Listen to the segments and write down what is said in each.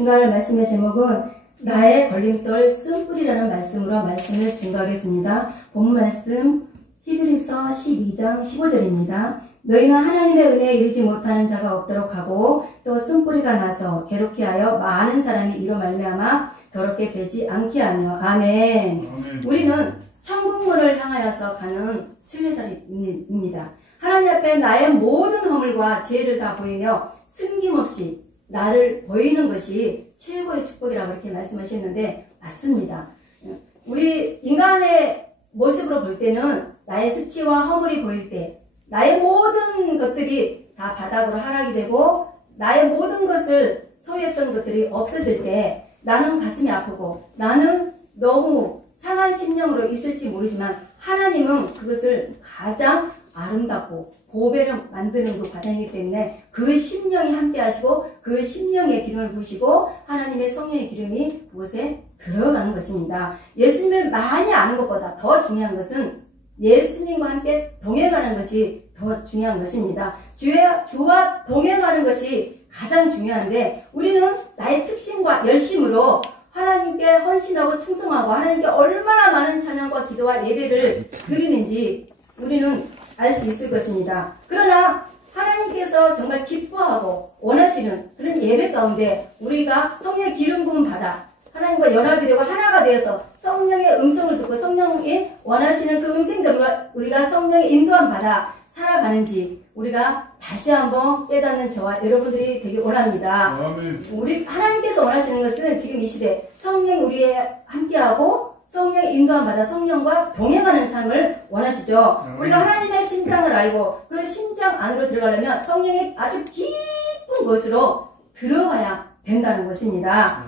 증거할 말씀의 제목은 나의 걸림돌 쓴뿌리라는 말씀으로 말씀을 증거하겠습니다. 본문 말씀 히브리서 12장 15절입니다. 너희는 하나님의 은혜에 이르지 못하는 자가 없도록 하고 또 쓴뿌리가 나서 괴롭게 하여 많은 사람이 이로 말미암아 더럽게 되지 않게 하며. 아멘. 우리는 천국문을 향하여서 가는 순례자입니다. 하나님 앞에 나의 모든 허물과 죄를 다 보이며 숨김없이 나를 보이는 것이 최고의 축복이라고 그렇게 말씀하셨는데 맞습니다. 우리 인간의 모습으로 볼 때는 나의 수치와 허물이 보일 때 나의 모든 것들이 다 바닥으로 하락이 되고 나의 모든 것을 소유했던 것들이 없어질 때 나는 가슴이 아프고 나는 너무 상한 심령으로 있을지 모르지만 하나님은 그것을 가장 아름답고 보배를 만드는 그 과정이기 때문에 그 심령이 함께 하시고 그 심령의 기름을 부으시고 하나님의 성령의 기름이 그곳에 들어가는 것입니다. 예수님을 많이 아는 것보다 더 중요한 것은 예수님과 함께 동행하는 것이 더 중요한 것입니다. 주와 동행하는 것이 가장 중요한데 우리는 나의 특심과 열심으로 하나님께 헌신하고 충성하고 하나님께 얼마나 많은 찬양과 기도와 예배를 드리는지 우리는 알 수 있을 것입니다. 그러나 하나님께서 정말 기뻐하고 원하시는 그런 예배 가운데 우리가 성령의 기름 부음 받아 하나님과 연합이 되고 하나가 되어서 성령의 음성을 듣고 성령이 원하시는 그 음성대로 우리가 성령의 인도함 받아 살아가는지 우리가 다시 한번 깨닫는 저와 여러분들이 되길 원합니다. 우리 하나님께서 원하시는 것은 지금 이 시대 성령 우리에 함께하고 성령의 인도함 받아 성령과 동행하는 삶을 원하시죠. 우리가 하나님의 심장을 알고 그 심장 안으로 들어가려면 성령이 아주 깊은 곳으로 들어가야 된다는 것입니다.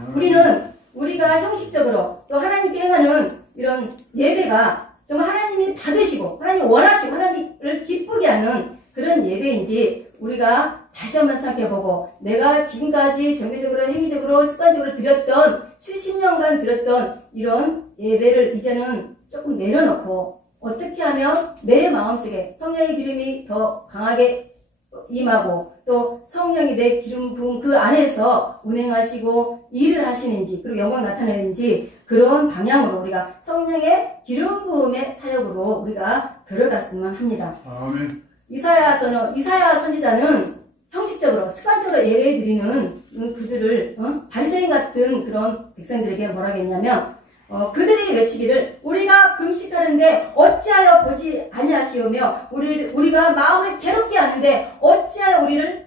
우리가 형식적으로 또 하나님께 행하는 이런 예배가 정말 하나님이 받으시고 하나님이 원하시고 하나님을 기쁘게 하는 그런 예배인지 우리가 다시 한번 생각해보고 내가 지금까지 정기적으로 행위적으로 습관적으로 드렸던 수십 년간 드렸던 이런 예배를 이제는 조금 내려놓고 어떻게 하면 내 마음속에 성령의 기름이 더 강하게 임하고 또 성령이 내 기름 부은 그 안에서 운행하시고 일을 하시는지 그리고 영광 나타내는지 그런 방향으로 우리가 성령의 기름 부음의 사역으로 우리가 들어갔으면 합니다. 아멘. 이사야 선지자는 형식적으로 습관적으로 예배 드리는 그들을 바리새인 같은 그런 백성들에게 뭐라고 했냐면 그들이 외치기를 우리가 금식하는데 어찌하여 보지 아니하시오며 우리가 마음을 괴롭게 하는데 어찌하여 우리를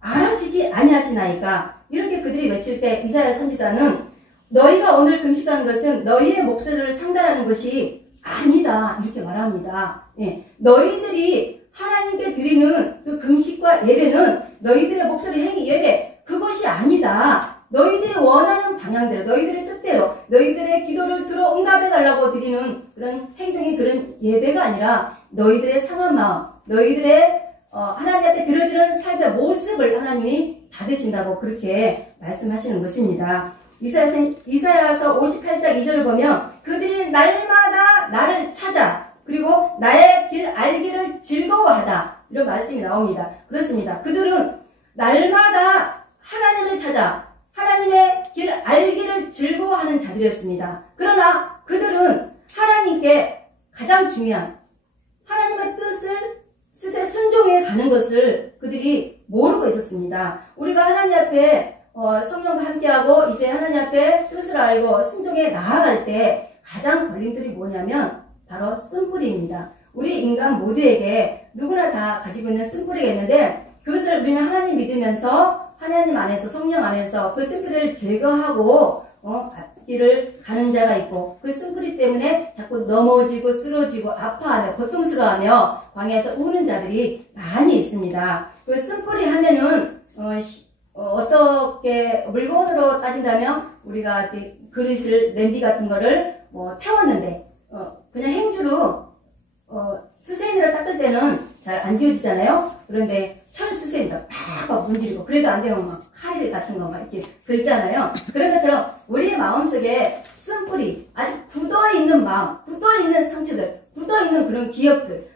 알아주지 아니하시나이까. 이렇게 그들이 외칠 때 이사야 선지자는 너희가 오늘 금식하는 것은 너희의 목소리를 상달하는 것이 아니다 이렇게 말합니다. 예, 너희들이 하나님께 드리는 그 금식과 예배는 너희들의 목소리 행위 예배 그것이 아니다. 너희들이 원하는 방향대로 너희들의 뜻대로 너희들의 기도를 들어 응답해달라고 드리는 그런 행정의 그런 예배가 아니라 너희들의 상한 마음 너희들의 하나님 앞에 드려지는 삶의 모습을 하나님이 받으신다고 그렇게 말씀하시는 것입니다. 이사야서 58장 2절을 보면 그들이 날마다 나를 찾아 그리고 나의 길 알기를 즐거워하다 이런 말씀이 나옵니다. 그렇습니다. 그들은 날마다 하나님을 찾아 하나님의 길 알기를 즐거워하는 자들이었습니다. 그러나 그들은 하나님께 가장 중요한 하나님의 뜻에 순종해 가는 것을 그들이 모르고 있었습니다. 우리가 하나님 앞에 성령과 함께하고 이제 하나님 앞에 뜻을 알고 순종해 나아갈 때 가장 걸림돌이 뭐냐면 바로 쓴뿌리입니다. 우리 인간 모두에게 누구나 다 가지고 있는 쓴뿌리가 있는데 그것을 우리는 하나님 믿으면서 하나님 안에서 성령 안에서 그 쓴뿌리를 제거하고 앞길을 가는 자가 있고 그 쓴뿌리 때문에 자꾸 넘어지고 쓰러지고 아파하며 고통스러워하며 광야에서 우는 자들이 많이 있습니다. 그 쓴뿌리 하면은 어떻게 물건으로 따진다면 우리가 그릇을 냄비 같은 거를 태웠는데 그냥 행주로 수세미로 닦을 때는 잘 안 지워지잖아요. 그런데 철 수세미로 막 문지르고 그래도 안 되면 막 칼 같은 거 막 이렇게 긁잖아요. 그런 것처럼 우리의 마음속에 쓴뿌리, 아주 굳어있는 마음, 굳어있는 상처들, 굳어있는 그런 기억들,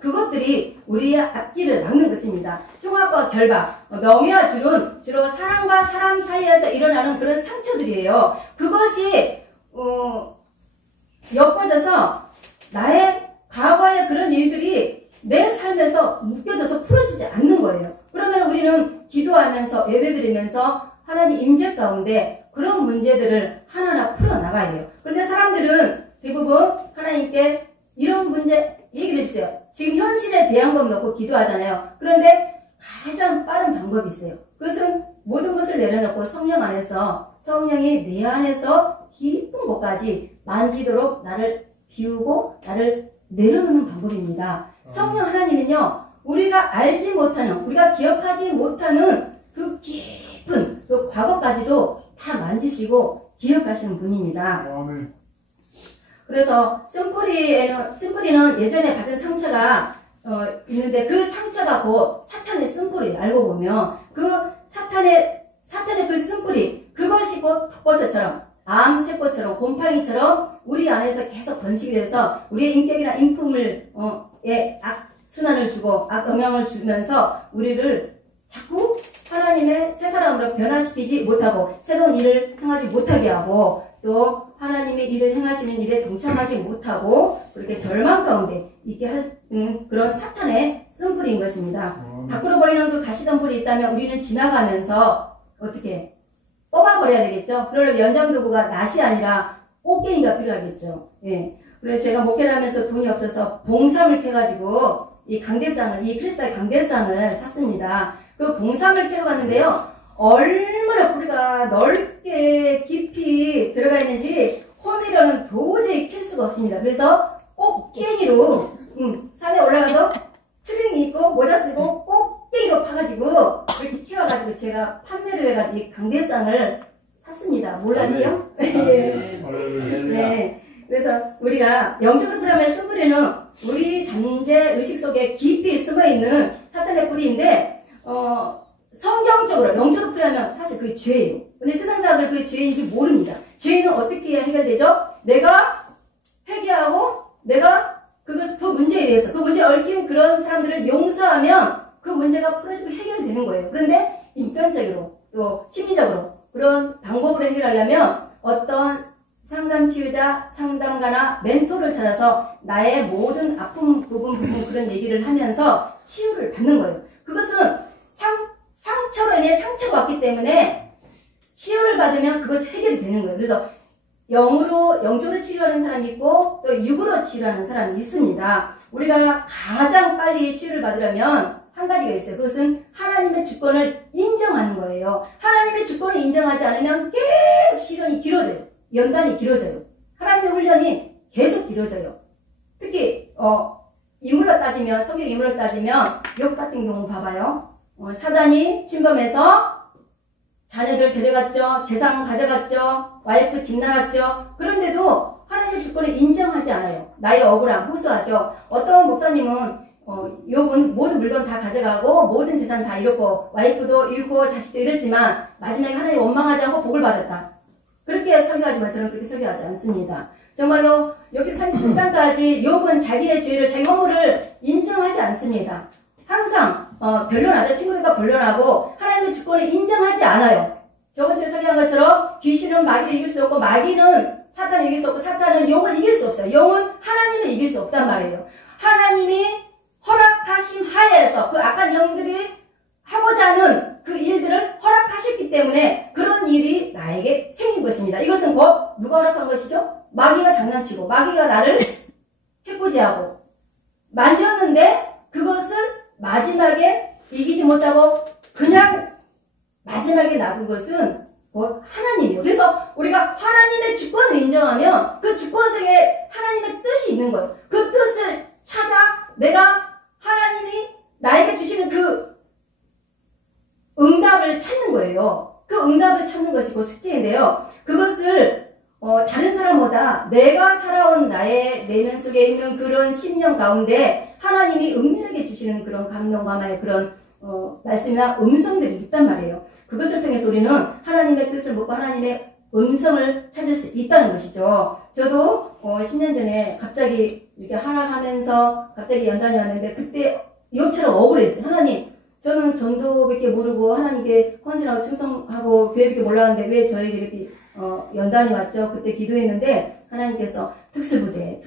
그것들이 우리의 앞길을 막는 것입니다. 흉악과 결박, 명예와 주론, 주로 사람과 사람 사이에서 일어나는 그런 상처들이에요. 그것이 엮어져서 나의 과거의 그런 일들이 내 삶에서 묶여져서 풀어지지 않는 거예요. 그러면 우리는 기도하면서 예배드리면서 하나님 임재 가운데 그런 문제들을 하나하나 풀어나가야 돼요. 그런데 사람들은 대부분 하나님께 이런 문제 해결해 주세요. 지금 현실에 대한 법 놓고 기도하잖아요. 그런데 가장 빠른 방법이 있어요. 그것은 모든 것을 내려놓고 성령 안에서, 성령이 내 안에서 깊은 곳까지 만지도록 나를 비우고 나를 내려놓는 방법입니다. 성령 하나님은요, 우리가 알지 못하는, 우리가 기억하지 못하는 그 깊은 그 과거까지도 다 만지시고 기억하시는 분입니다. 아멘. 그래서 쓴뿌리는 예전에 받은 상처가 있는데 그 상처가 곧 사탄의 쓴뿌리 알고 보면 그 사탄의 그 쓴뿌리 그것이 곧 독버섯처럼 암세포처럼 곰팡이처럼 우리 안에서 계속 번식이 돼서 우리의 인격이나 인품을 악순환을 주고 악영향을 주면서 우리를 자꾸 하나님의 새 사람으로 변화시키지 못하고 새로운 일을 행하지 못하게 하고 또 하나님의 일을 행하시는 일에 동참하지 못하고 그렇게 절망 가운데 있게 하는 그런 사탄의 쓴뿌리인 것입니다. 밖으로 보이는 그 가시덤불이 있다면 우리는 지나가면서 어떻게 뽑아버려야 되겠죠. 그러려면 연장도구가 낫이 아니라 꽃게임가 필요하겠죠. 예. 그래서 제가 목회를 하면서 돈이 없어서 봉삼을 캐가지고 이 강대상을, 이 크리스탈 강대상을 샀습니다. 그 봉삼을 캐러 갔는데요. 얼마나 뿌리가 넓게 깊이 들어가 있는지 호미로는 도저히 캘 수가 없습니다. 그래서 꽃게기로 산에 올라가서 트레이닝 입고 모자 쓰고 꽃게기로 파가지고 이렇게 캐와가지고 제가 판매를 해가지고 이 강대상을 샀습니다. 몰랐죠? 네. 그래서 우리가 영적으로 뿌리하면 쓴뿌리는 우리 잠재 의식 속에 깊이 숨어있는 사탄의 뿌리인데 성경적으로 영적으로 뿌리하면 사실 그게 죄예요. 근데 세상 사람들 그게 죄인지 모릅니다. 죄는 어떻게 해결되죠? 내가 회개하고 내가 그 문제에 대해서 그 문제에 얽힌 그런 사람들을 용서하면 그 문제가 풀어지고 해결되는 거예요. 그런데 인간적으로 또 심리적으로 그런 방법으로 해결하려면 어떤 상담치유자, 상담가나 멘토를 찾아서 나의 모든 아픈 부분 그런 얘기를 하면서 치유를 받는 거예요. 그것은 상처로 인해 상처가 왔기 때문에 치유를 받으면 그것이 해결이 되는 거예요. 그래서 영적으로 치료하는 사람이 있고 또 육으로 치료하는 사람이 있습니다. 우리가 가장 빨리 치유를 받으려면 한 가지가 있어요. 그것은 하나님의 주권을 인정하는 거예요. 하나님의 주권을 인정하지 않으면 계속 시련이 길어져요. 연단이 길어져요. 하나님의 훈련이 계속 길어져요. 특히 인물로 따지면 성경 인물로 따지면 욥 같은 경우 봐봐요. 사단이 침범해서 자녀들 데려갔죠. 재산 가져갔죠. 와이프 집 나갔죠. 그런데도 하나님의 주권을 인정하지 않아요. 나의 억울함 호소하죠. 어떤 목사님은 욥은 모든 물건 다 가져가고 모든 재산 다 잃었고 와이프도 잃고 자식도 잃었지만 마지막에 하나님 원망하지 않고 복을 받았다. 그렇게 설교하지만 저는 그렇게 설교하지 않습니다. 정말로 여기 37장까지 욥은 자기의 죄를 자기 허물을 인정하지 않습니다. 항상 변론하죠. 친구들과 변론하고 하나님의 주권을 인정하지 않아요. 저번 주에 설교한 것처럼 귀신은 마귀를 이길 수 없고 마귀는 사탄을 이길 수 없고 사탄은 영을 이길 수 없어요. 영은 하나님을 이길 수 없단 말이에요. 하나님이 허락하신 하에서 그 악한 영들이 하고자 하는 그 일들을 허락하셨기 때문에 그런 일이 나에게 생긴 것입니다. 이것은 곧 누가 허락한 것이죠? 마귀가 장난치고 마귀가 나를 해코지하고 만졌는데 그것을 마지막에 이기지 못하고 그냥 마지막에 놔둔 것은 곧 하나님이에요. 그래서 우리가 하나님의 주권을 인정하면 그 주권 속에 하나님의 뜻이 있는 거예요. 그 뜻을 찾아 내가 하나님이 나에게 주시는 그 응답을 찾는 거예요. 그 응답을 찾는 것이 곧 숙제인데요. 그것을 다른 사람보다 내가 살아온 나의 내면 속에 있는 그런 심령 가운데 하나님이 은밀하게 주시는 그런 감동감의 그런 말씀이나 음성들이 있단 말이에요. 그것을 통해서 우리는 하나님의 뜻을 묻고 하나님의 음성을 찾을 수 있다는 것이죠. 저도 10년 전에 갑자기 이렇게 하락하면서 갑자기 연단이 왔는데 그때 욥처럼 억울했어요. 하나님, 저는 전도밖에 모르고 하나님께 헌신하고 충성하고 교회밖에 몰랐는데 왜 저에게 이렇게 연단이 왔죠? 그때 기도했는데 하나님께서 특수부대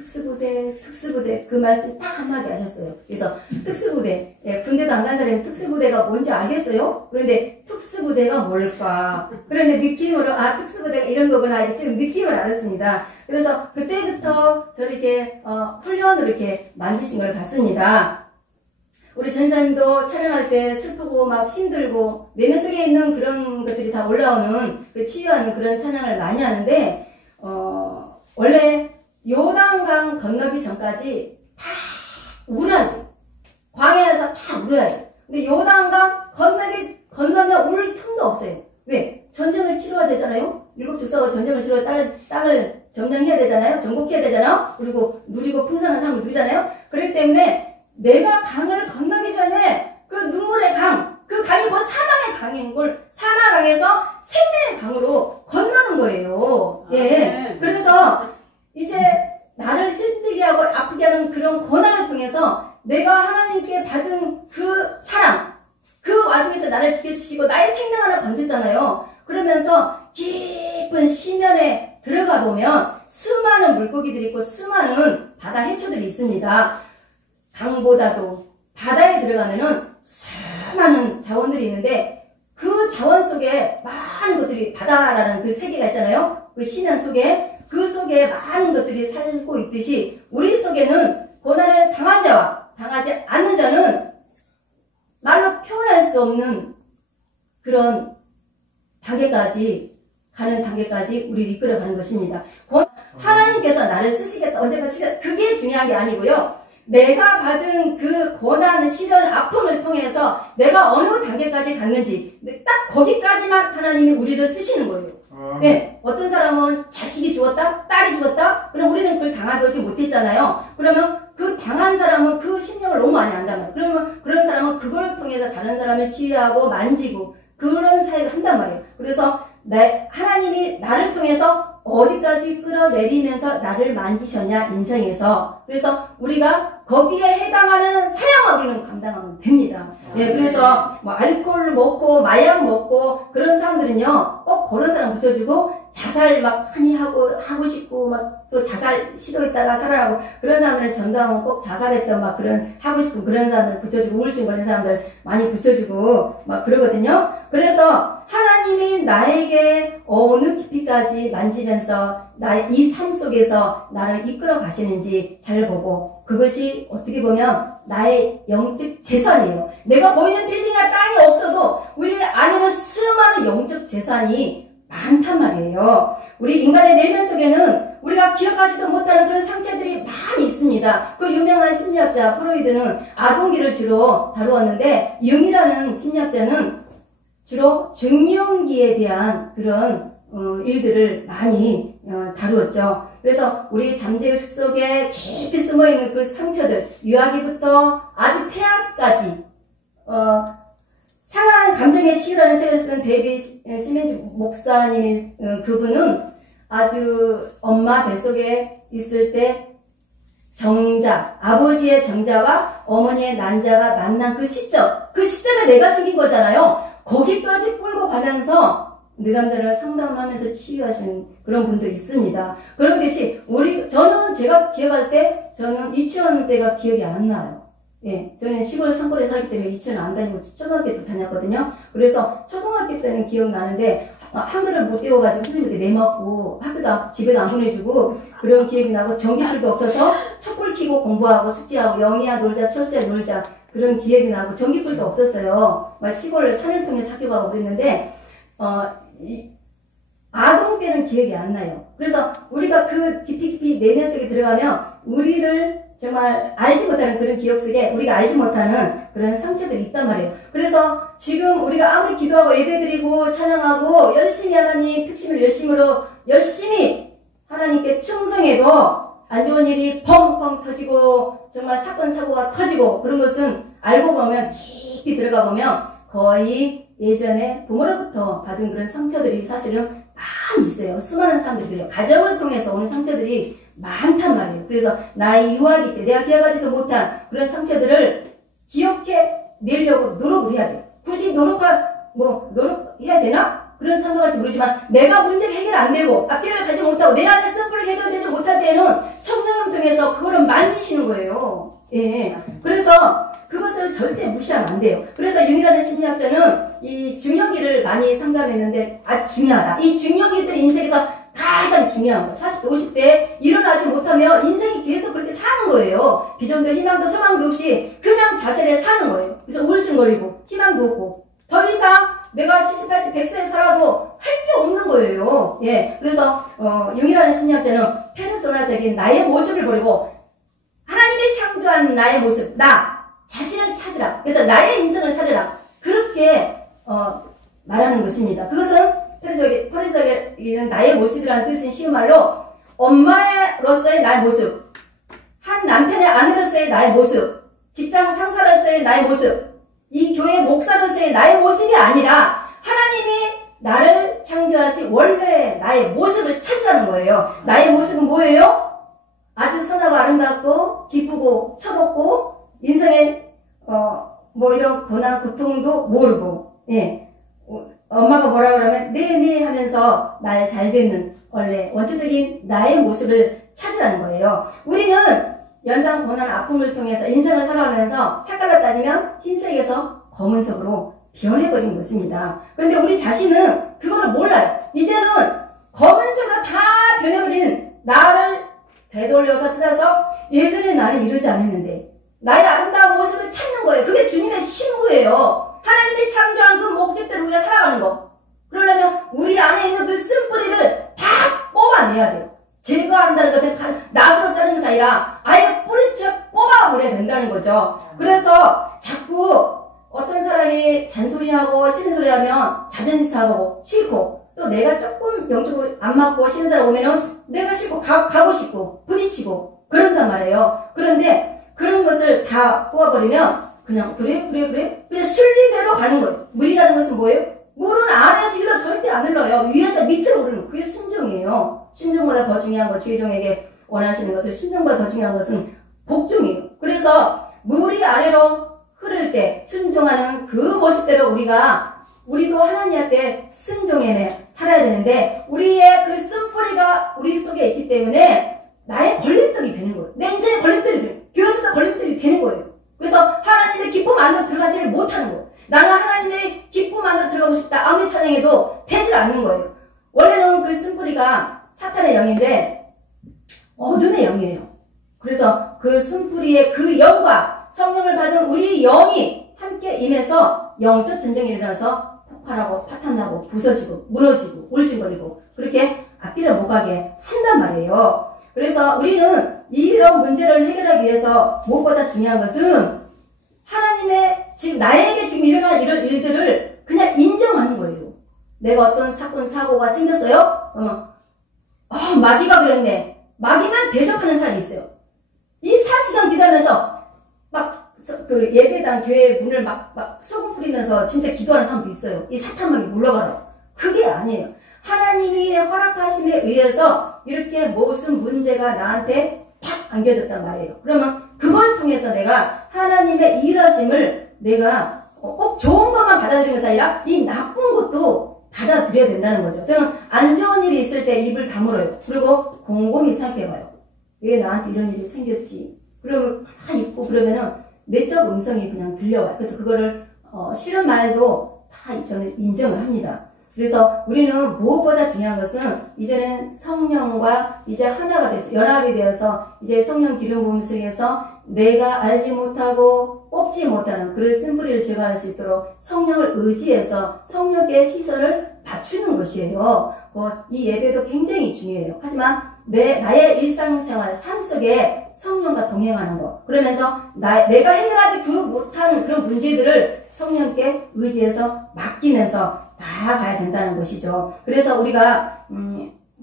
그 말씀 딱 한마디 하셨어요. 그래서 특수부대, 군대도 안 간 사람이 특수부대가 뭔지 알겠어요? 그런데 특수부대가 뭘까? 그런데 느낌으로 특수부대가 이런 거구나 지금 느낌을 알았습니다. 그래서 그때부터 저를 이렇게 훈련으로 이렇게 만드신 걸 봤습니다. 우리 전사님도 촬영할 때 슬프고 막 힘들고 내면 속에 있는 그런 것들이 다 올라오는 그 치유하는 그런 찬양을 많이 하는데 원래 요단강 건너기 전까지 다 울어야 돼. 광야에서 다 울어야 돼. 근데 요단강 건너면 울 틈도 없어요. 왜? 전쟁을 치러야 되잖아요. 일곱 족사가 전쟁을 치러 땅을 점령해야 되잖아요. 정복해야 되잖아요. 그리고 누리고 풍성한 삶을 누리잖아요. 그렇기 때문에 내가 강을 건너기 전에 그 눈물의 강, 그 강이 뭐 사망의 강인 걸 사망강에서 생명의 강으로 건너는 거예요. 예. 그래서 이제 나를 힘들게 하고 아프게 하는 그런 고난을 통해서 내가 하나님께 받은 그 사랑, 그 와중에서 나를 지켜주시고 나의 생명 하나 건졌잖아요. 그러면서 깊은 심연에 들어가 보면 수많은 물고기들이 있고 수많은 바다 해초들이 있습니다. 강보다도 바다에 들어가면은 수많은 자원들이 있는데 그 자원 속에 많은 것들이 바다라는 그 세계가 있잖아요. 그 심연 속에 그 속에 많은 것들이 살고 있듯이 우리 속에는 고난을 당한 자와 당하지 않는 자는 말로 표현할 수 없는 그런 단계까지 가는 단계까지 우리를 이끌어가는 것입니다. 하나님께서 나를 쓰시겠다 언제가 쓰시겠다 그게 중요한 게 아니고요. 내가 받은 그 고난, 시련, 아픔을 통해서 내가 어느 단계까지 갔는지 딱 거기까지만 하나님이 우리를 쓰시는 거예요. 네, 어떤 사람은 자식이 죽었다? 딸이 죽었다? 그럼 우리는 그걸 당하지 못했잖아요. 그러면 그 당한 사람은 그 심령을 너무 많이 안단 말이에요. 그러면 그런 사람은 그걸 통해서 다른 사람을 치유하고 만지고 그런 사역을 한단 말이에요. 그래서 하나님이 나를 통해서 어디까지 끌어내리면서 나를 만지셨냐 인생에서. 그래서 우리가 거기에 해당하는 사양을 우리는 감당하면 됩니다. 예, 그래서 뭐 알코올 먹고 마약 먹고 그런 사람들은요 꼭 그런 사람 붙여주고 자살 막 많이 하고 싶고 막 또 자살 시도했다가 살아나고 그런 사람들은 전도하면 꼭 자살했던 막 그런 하고 싶은 그런 사람들 붙여주고 우울증 걸린 사람들 많이 붙여주고 막 그러거든요. 그래서 하나님이 나에게 어느 깊이까지 만지면서 나의 이 삶 속에서 나를 이끌어 가시는지 잘 보고 그것이 어떻게 보면 나의 영적 재산이에요. 내가 보이는 빌딩이나 땅이 없어도 우리 안에는 수많은 영적 재산이 많단 말이에요. 우리 인간의 내면 속에는 우리가 기억하지도 못하는 그런 상처들이 많이 있습니다. 그 유명한 심리학자 프로이드는 아동기를 주로 다루었는데 융이라는 심리학자는 주로 중년기에 대한 그런 일들을 많이 다루었죠. 그래서 우리 잠재의식 속에 깊이 숨어있는 그 상처들, 유아기부터 아주 폐악까지 상한 감정의 치유라는 책을 쓴 데이비 시멘즈 목사님이 그분은 아주 엄마 뱃속에 있을 때 정자, 아버지의 정자와 어머니의 난자가 만난 그 시점에 내가 생긴 거잖아요. 거기까지 끌고 가면서 뇌감자를 상담하면서 치유하시는 그런 분도 있습니다. 그러듯이 저는 제가 기억할 때 저는 유치원 때가 기억이 안 나요. 예, 저는 시골 산골에 살기 때문에 유치원 안 다니고 초등학교 때 다녔거든요. 그래서 초등학교 때는 기억나는데 한글을 못 배워가지고 선생님한테 매맞고 학교도 집에도 안 보내주고 그런 기억이 나고 전기불도 없어서 촛불 켜고 공부하고 숙제하고 영희야 놀자 철수야 놀자 그런 기억이 나고 전기불도 없었어요. 막 시골 산을 통해서 학교 가고 그랬는데 아동 때는 기억이 안 나요. 그래서 우리가 그 깊이 내면 속에 들어가면 우리를 정말 알지 못하는 그런 기억 속에 우리가 알지 못하는 그런 상처들이 있단 말이에요. 그래서 지금 우리가 아무리 기도하고 예배드리고 찬양하고 열심히 하나님 특심을 열심히 하나님께 충성해도 안 좋은 일이 펑펑 터지고 정말 사건 사고가 터지고 그런 것은 알고 보면 깊이 들어가 보면 거의 예전에 부모로부터 받은 그런 상처들이 사실은 많이 있어요. 수많은 사람들이 그래요. 가정을 통해서 오는 상처들이 많단 말이에요. 그래서 나의 유아기 때 내가 기억하지도 못한 그런 상처들을 기억해내려고 노력을 해야 돼요. 굳이 노력해야 되나? 그런 생각할지 모르지만 내가 문제가 해결 안 되고 앞길을 가지 못하고 내 안에 쓴뿌리 해결되지 못할 때는 성령을 통해서 그거를 만지시는 거예요. 예. 그래서 그것을 절대 무시하면 안 돼요. 그래서 융이라는 심리학자는 이 중형기를 많이 상담했는데 아주 중요하다. 이 중형기들이 인생에서 가장 중요한 거예요. 40대, 50대에 일어나지 못하면 인생이 계속 그렇게 사는 거예요. 비전도 희망도 소망도 없이 그냥 좌절해 사는 거예요. 그래서 우울증 걸리고 희망도 없고 더 이상 내가 70, 80, 100세에 살아도 할 게 없는 거예요. 예. 그래서 융이라는 심리학자는 페르소나적인 나의 모습을 버리고 하나님이 창조한 나의 모습, 나 자신을 찾으라. 그래서 나의 인생을 살으라. 그렇게 말하는 것입니다. 그것은 페르소나적인 나의 모습이라는 뜻인 쉬운 말로 엄마로서의 나의 모습, 한 남편의 아내로서의 나의 모습, 직장 상사로서의 나의 모습, 이 교회 목사로서의 나의 모습이 아니라 하나님이 나를 창조하신 원래 나의 모습을 찾으라는 거예요. 나의 모습은 뭐예요? 아주 선하고 아름답고 기쁘고 철없고 인생에 이런 고난 고통도 모르고 예. 엄마가 뭐라 그러면 네네 하면서 말 잘 듣는 원래 원초적인 나의 모습을 찾으라는 거예요. 우리는 연단 고난 아픔을 통해서 인생을 살아가면서 색깔로 따지면 흰색에서 검은색으로 변해버린 것입니다. 그런데 우리 자신은 그거를 몰라요. 이제는 검은색으로 다 변해버린 나를 되돌려서 찾아서 예전에 나는 이러지 않았는데 나의 아름다운 모습을 찾는 거예요. 그게 주님의 신부예요. 하나님이 창조한 그 목적대로 우리가 살아가는 거. 그러려면 우리 안에 있는 그 쓴뿌리를 다 뽑아내야 돼요. 제거한다는 것은 낫으로 자르는 것이 아니라 아예 뿌리째 뽑아버려야 된다는 거죠. 그래서 자꾸 어떤 사람이 잔소리하고 싫은 소리하면 자존심 상하고 싫고 또 내가 조금 영적으로 안 맞고 싫은 사람 오면은 내가 싫고 가고 싶고 부딪히고 그런단 말이에요. 그런데 그런 것을 다 뽑아버리면 그냥 그래 그냥 순리대로 가는 거예요. 물이라는 것은 뭐예요? 물은 아래에서 위로 절대 안 흘러요. 위에서 밑으로 오르는 거. 그게 순종이에요. 순종보다 더 중요한 거 주의 종에게 원하시는 것은 순종보다 더 중요한 것은 복종이에요. 그래서 물이 아래로 흐를 때 순종하는 그 모습대로 우리도 하나님 앞에 순종해 살아야 되는데 우리의 그 쓴뿌리가 우리 속에 있기 때문에 나의 걸림돌이 되는 거예요. 내 인생의 걸림돌이 되는 거예요. 교회에서도 걸림돌이 되는 거예요. 그래서 하나님의 기쁨 안으로 들어가지를 못하는 거예요. 나는 하나님의 기쁨 안으로 들어가고 싶다. 아무리 찬양해도 되질 않는 거예요. 원래는 그 쓴뿌리가 사탄의 영인데 어둠의 영이에요. 그래서 그 쓴뿌리의 그 영과 성령을 받은 우리 영이 함께 임해서 영적 전쟁이 일어나서 폭발하고 파탄나고 부서지고 무너지고 울증거리고 그렇게 앞길을 못 가게 한단 말이에요. 그래서 우리는 이런 문제를 해결하기 위해서 무엇보다 중요한 것은 하나님의 지금 나에게 지금 일어난 이런 일들을 그냥 인정하는 거예요. 내가 어떤 사건 사고가 생겼어요. 마귀가 그랬네. 마귀만 대적하는 사람이 있어요. 24시간 기도하면서 그 예배당 교회 문을 막 소금 뿌리면서 진짜 기도하는 사람도 있어요. 이 사탄마귀 물러가라. 그게 아니에요. 하나님이 허락하심에 의해서 이렇게 무슨 문제가 나한테 탁 안겨졌단 말이에요. 그러면 그걸 통해서 내가 하나님의 일하심을 내가 꼭 좋은 것만 받아들이는 것이 아니라 이 나쁜 것도 받아들여야 된다는 거죠. 저는 안 좋은 일이 있을 때 입을 다물어요. 그리고 곰곰이 생각해봐요. 왜 나한테 이런 일이 생겼지? 그러면 다 있고 그러면은 내적 음성이 그냥 들려와요. 그래서 그거를 싫은 말도 다 저는 인정을 합니다. 그래서 우리는 무엇보다 중요한 것은 이제는 성령과 이제 하나가 돼서 연합이 되어서 이제 성령 기름 부음 속에서 내가 알지 못하고 뽑지 못하는 그런 쓴뿌리를 제거할 수 있도록 성령을 의지해서 성령의 시선을 맞추는 것이에요. 이 예배도 굉장히 중요해요. 하지만 나의 일상생활, 삶 속에 성령과 동행하는 것. 그러면서 내가 해결하지 못하는 그런 문제들을 성령께 의지해서 맡기면서 나아가야 된다는 것이죠. 그래서 우리가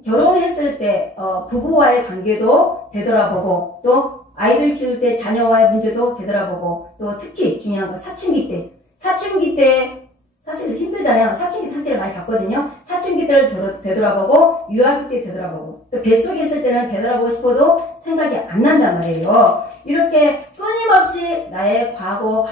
결혼했을 때 부부와의 관계도 되돌아보고 또 아이들 키울 때 자녀와의 문제도 되돌아보고 또 특히 중요한 건 사춘기 때 사실 힘들잖아요. 사춘기 탁제를 많이 받거든요. 사춘기 때를 되돌아보고 유아기 때 되돌아보고 또 뱃속에 있을 때는 되돌아보고 싶어도 생각이 안 난단 말이에요. 이렇게 끊임없이 나의 과거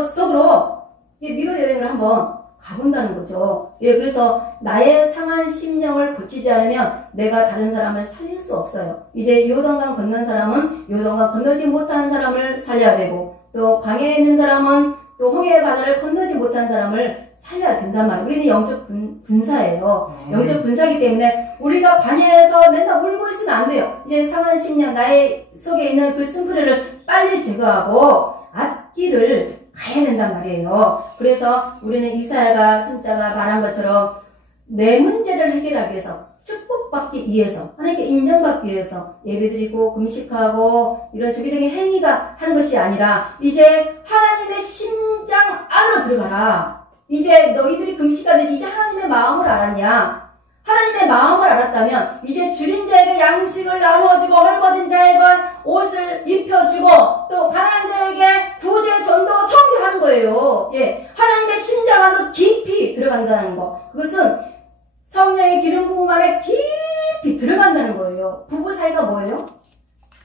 속으로 미로 여행을 한번 가본다는 거죠. 예, 그래서 나의 상한 심령을 고치지 않으면 내가 다른 사람을 살릴 수 없어요. 이제 요단강 건넌 사람은 요단강 건너지 못한 사람을 살려야 되고 또 광야에 있는 사람은 또 홍해의 바다를 건너지 못한 사람을 살려야 된단 말이에요. 우리는 영적 군사예요. 영적 군사이기 때문에 우리가 광야에서 맨날 울고 있으면 안 돼요. 이제 상한 심령, 나의 속에 있는 그 쓴뿌리를 빨리 제거하고 앞길을 가야 된단 말이에요. 그래서 우리는 이사야가 선자가 말한 것처럼 내 문제를 해결하기 위해서 축복받기 위해서 하나님께 인정받기 위해서 예배드리고 금식하고 이런 적극적인 행위가 하는 것이 아니라 이제 하나님의 심장 안으로 들어가라. 이제 너희들이 금식하듯이 이제 하나님의 마음을 알았냐? 하나님의 마음을 알았다면 이제 줄인 자에게 양식을 나누어주고 헐벗은 자에게 옷을 입혀주고 또 가난한 자에게 구제 전도 선교하는 거예요. 예, 하나님의 심장 안으로 깊이 들어간다는 거. 그것은 성령의 기름 부음 안에 깊이 들어간다는 거예요. 부부 사이가 뭐예요?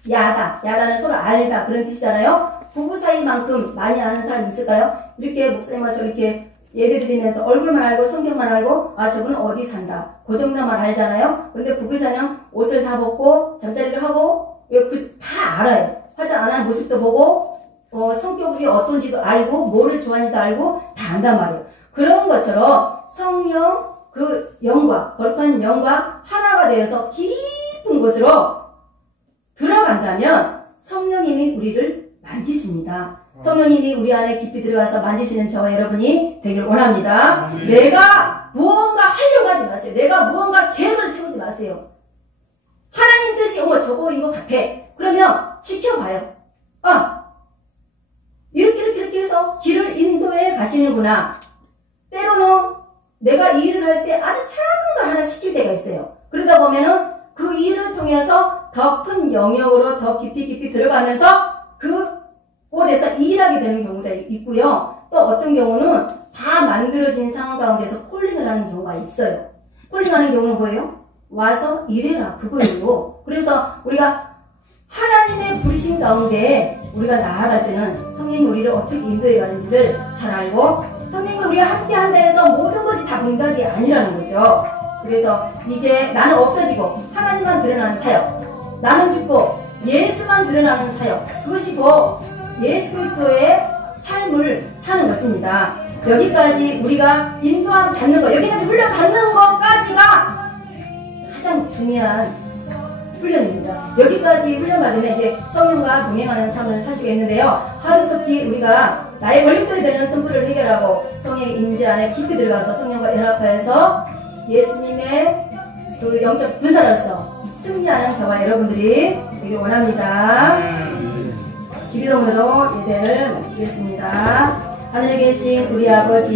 야다는 서로 알다 그런 뜻이잖아요. 부부 사이만큼 많이 아는 사람 있을까요? 이렇게 목사님과 저 이렇게 예배드리면서 얼굴만 알고 성경만 알고 아 저분은 어디 산다 그 정도만 알잖아요. 그런데 부부 사이는 옷을 다 벗고 잠자리를 하고 다 알아요. 화장 안 하는 모습도 보고 성격이 어떤지도 알고 뭐를 좋아하는지도 알고 다 안단 말이에요. 그런 것처럼 성령 그 영과 거룩한 영과 하나가 되어서 깊은 곳으로 들어간다면 성령님이 우리를 만지십니다. 성령님이 우리 안에 깊이 들어가서 만지시는 저와 여러분이 되길 원합니다. 내가 무언가 하려고 하지 마세요. 내가 무언가 계획을 세우지 마세요. 하나님 뜻이 저거 이거 같아. 그러면 지켜봐요. 이렇게 해서 길을 인도해 가시는구나. 때로는 내가 이 일을 할 때 아주 작은 거 하나 시킬 때가 있어요. 그러다 보면은 그 일을 통해서 더 큰 영역으로 더 깊이 들어가면서 그곳에서 일하게 되는 경우가 있고요. 또 어떤 경우는 다 만들어진 상황 가운데서 콜링을 하는 경우가 있어요. 콜링하는 경우는 뭐예요? 와서 일해라 그거예요. 그래서 우리가 하나님의 부르심 가운데 우리가 나아갈 때는 성령이 우리를 어떻게 인도해 가는지를 잘 알고 성령과 우리가 함께한다 해서 모든 것이 다 응답이 아니라는 거죠. 그래서 이제 나는 없어지고 하나님만 드러나는 사역, 나는 죽고 예수만 드러나는 사역, 그것이 곧 예수 그리스도의 삶을 사는 것입니다. 여기까지 우리가 인도함 받는 것, 여기까지 훈련 받는 것까지가 가장 중요한 훈련입니다. 여기까지 훈련 받으면 이제 성령과 동행하는 삶을 사시겠는데요. 하루속히 우리가 나의 걸림돌이 되는 선불을 해결하고 성령의 임재 안에 깊이 들어가서 성령과 연합하여서 예수님의 그 영적 군사로서 승리하는 저와 여러분들이 되길 원합니다. 주기도문으로 예배를 마치겠습니다. 하늘에 계신 우리 아버지